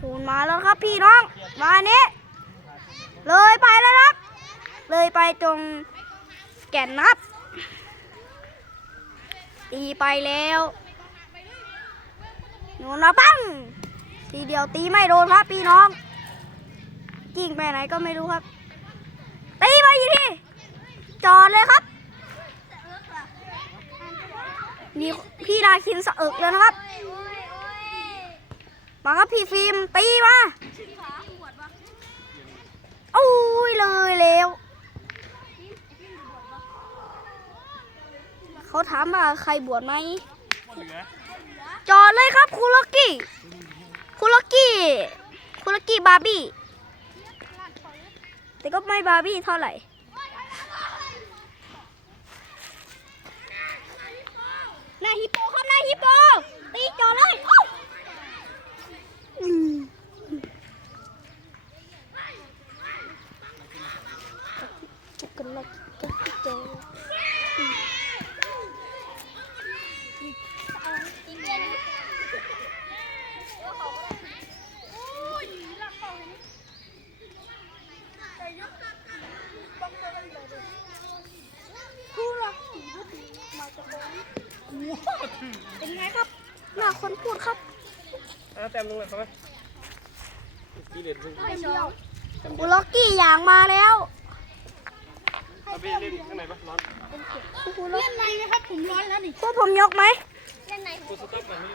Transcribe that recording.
คูณมาแล้วครับพี่น้อง มาเนี้เลยไปแล้วครับ เลยไปตรงแก่นนับ ตีไปแล้วโยนมาปั้งทีเดียวตีไม่โดนครับพี่น้องกิ่งไปไหนก็ไม่รู้ครับ ตีไปอีกทีจอดเลยครับนี่พี่นาคินสะอึกเลยนะครับ มาครับพี่ฟิล์มตีมาโอ้ยเลยเร็วเขาถามว่าใครบวชไหมจอดเลยครับคุล็อกกี้คุล็อกกี้คุล็อกกี้บาร์บี้แต่ก็ไม่บาร์บี้เท่าไหร่ หน้าฮิปโปครับหน้าฮิปโป ตีจอดเลยโอ้ยอืม จักรล็อกจักรโจผู้รักผีผู้ดีมาจากบ้านเป็นไงครับ หน้าคนพูดครับอะแต้มลงเลยเขาไหมกีเหรียญซึ่งคุณล็อกกี้อย่างมาแล้ว เอาไปเล่นข้างในปะร้อนคุณล็อกเล่นในไหมครับผมร้อนแล้วนี่พวกผมยกไหม เล่นใน กดสต๊อปแบบนี้